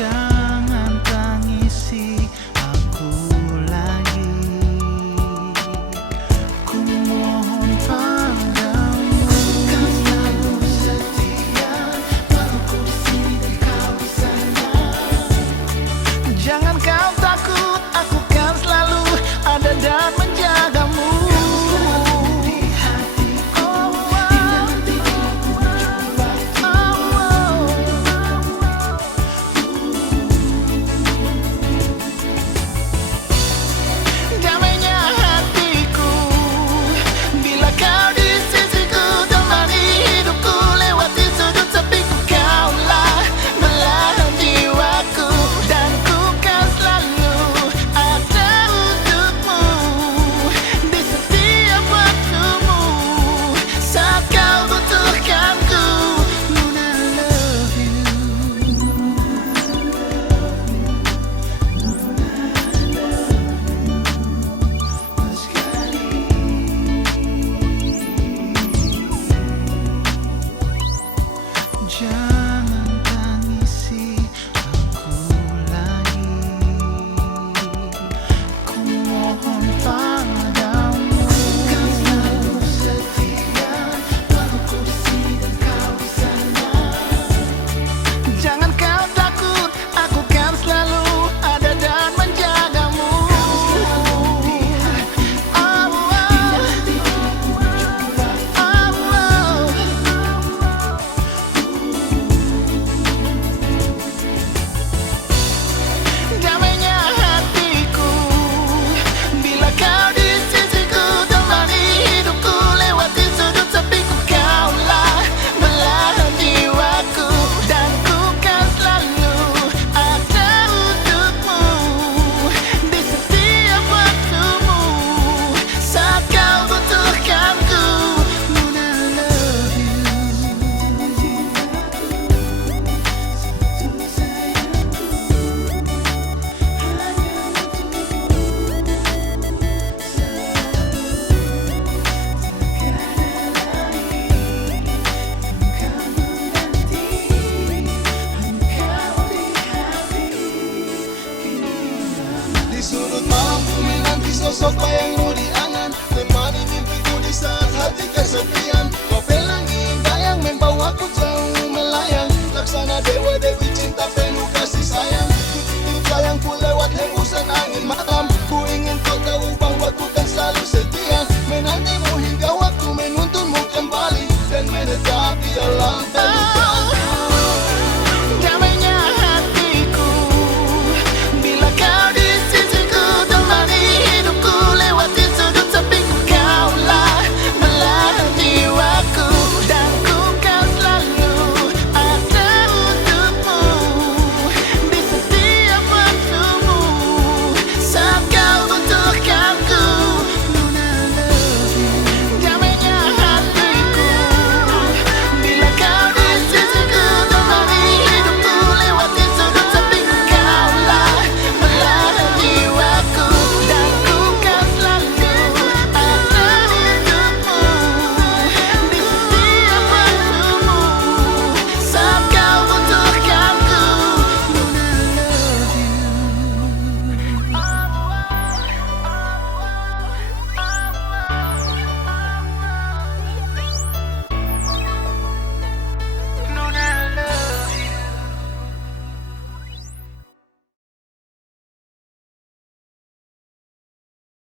Jangan tangisi aku lagi, ku mohon padamu. Kau selalu setia, walau ku di sini dan kau di sana. Jangan kau takut, aku kan selalu ada dan menjagamu. Jangan tangisi aku lagi, ku mohon padamu. Kau selalu setia, walau ku di sini dan kau di sana. Jangan kau takut, aku kan selalu ada dan menjagamu. Sudut malam ku menanti sosok bayangmu di angan, temani mimpiku di saat hati kesepian. Kau pelangi bayang membawaku jauh melayang, laksana dewa